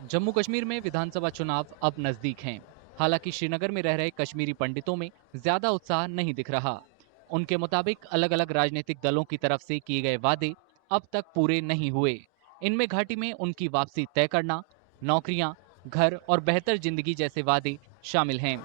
जम्मू कश्मीर में विधानसभा चुनाव अब नजदीक हैं। हालांकि श्रीनगर में रह रहे कश्मीरी पंडितों में ज्यादा उत्साह नहीं दिख रहा। उनके मुताबिक अलग अलग राजनीतिक दलों की तरफ से किए गए वादे अब तक पूरे नहीं हुए। इनमें घाटी में उनकी वापसी तय करना, नौकरियां, घर और बेहतर जिंदगी जैसे वादे शामिल हैं।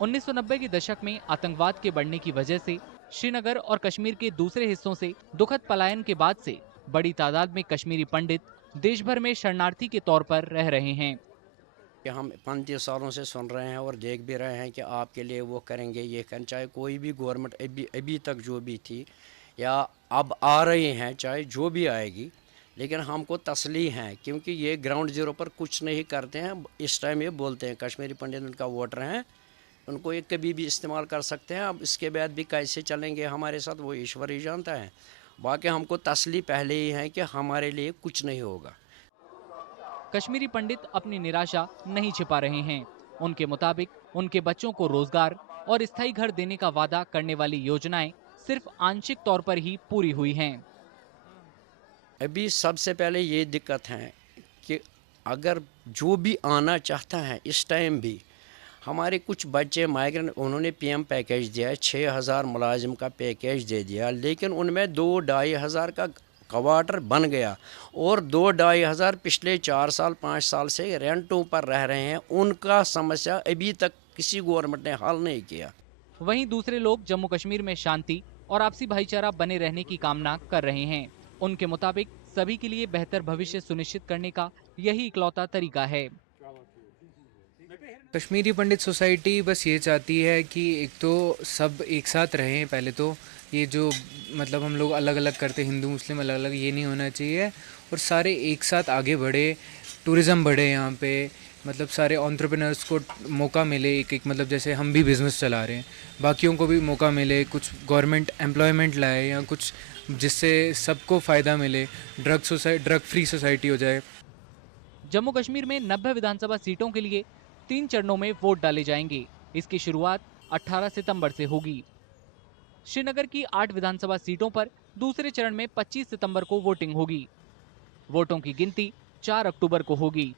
1990 के दशक में आतंकवाद के बढ़ने की वजह से श्रीनगर और कश्मीर के दूसरे हिस्सों से दुखद पलायन के बाद से बड़ी तादाद में कश्मीरी पंडित देश भर में शरणार्थी के तौर पर रह रहे हैं। कि हम 35 सालों से सुन रहे हैं और देख भी रहे हैं कि आपके लिए वो करेंगे, ये करें, चाहे कोई भी गवर्नमेंट अभी अभी तक जो भी थी या अब आ रही हैं, चाहे जो भी आएगी, लेकिन हमको तसल्ली है क्योंकि ये ग्राउंड ज़ीरो पर कुछ नहीं करते हैं। इस टाइम ये बोलते हैं कश्मीरी पंडित उनका वोटर हैं, उनको ये कभी भी इस्तेमाल कर सकते हैं। अब इसके बाद भी कैसे चलेंगे हमारे साथ वो ईश्वर ही जानता है। बाकी हमको तसल्ली पहले ही है कि हमारे लिए कुछ नहीं होगा। कश्मीरी पंडित अपनी निराशा नहीं छिपा रहे हैं। उनके मुताबिक उनके बच्चों को रोजगार और स्थायी घर देने का वादा करने वाली योजनाएं सिर्फ आंशिक तौर पर ही पूरी हुई हैं। अभी सबसे पहले ये दिक्कत है कि अगर जो भी आना चाहता है इस टाइम भी, हमारे कुछ बच्चे माइग्रेंट, उन्होंने पीएम पैकेज दिया है, 6,000 मुलाजिम का पैकेज दे दिया, लेकिन उनमें 2-2.5 हज़ार का क्वार्टर बन गया और 2-2.5 हज़ार पिछले 4 साल 5 साल से रेंटों पर रह रहे हैं। उनका समस्या अभी तक किसी गवर्नमेंट ने हल नहीं किया। वहीं दूसरे लोग जम्मू कश्मीर में शांति और आपसी भाईचारा बने रहने की कामना कर रहे हैं। उनके मुताबिक सभी के लिए बेहतर भविष्य सुनिश्चित करने का यही इकलौता तरीका है। कश्मीरी पंडित सोसाइटी बस ये चाहती है कि एक तो सब एक साथ रहें। पहले तो ये जो मतलब हम लोग अलग अलग करते, हिंदू मुस्लिम अलग अलग, ये नहीं होना चाहिए और सारे एक साथ आगे बढ़े, टूरिज़्म बढ़े यहाँ पे, मतलब सारे एंटरप्रेन्योर्स को मौका मिले। एक एक मतलब जैसे हम भी बिज़नेस चला रहे हैं, बाकियों को भी मौका मिले, कुछ गवर्नमेंट एम्प्लॉयमेंट लाए या कुछ जिससे सबको फ़ायदा मिले, ड्रग फ्री सोसाइटी हो जाए। जम्मू कश्मीर में 90 विधानसभा सीटों के लिए 3 चरणों में वोट डाले जाएंगे। इसकी शुरुआत 18 सितंबर से होगी। श्रीनगर की 8 विधानसभा सीटों पर दूसरे चरण में 25 सितंबर को वोटिंग होगी। वोटों की गिनती 4 अक्टूबर को होगी।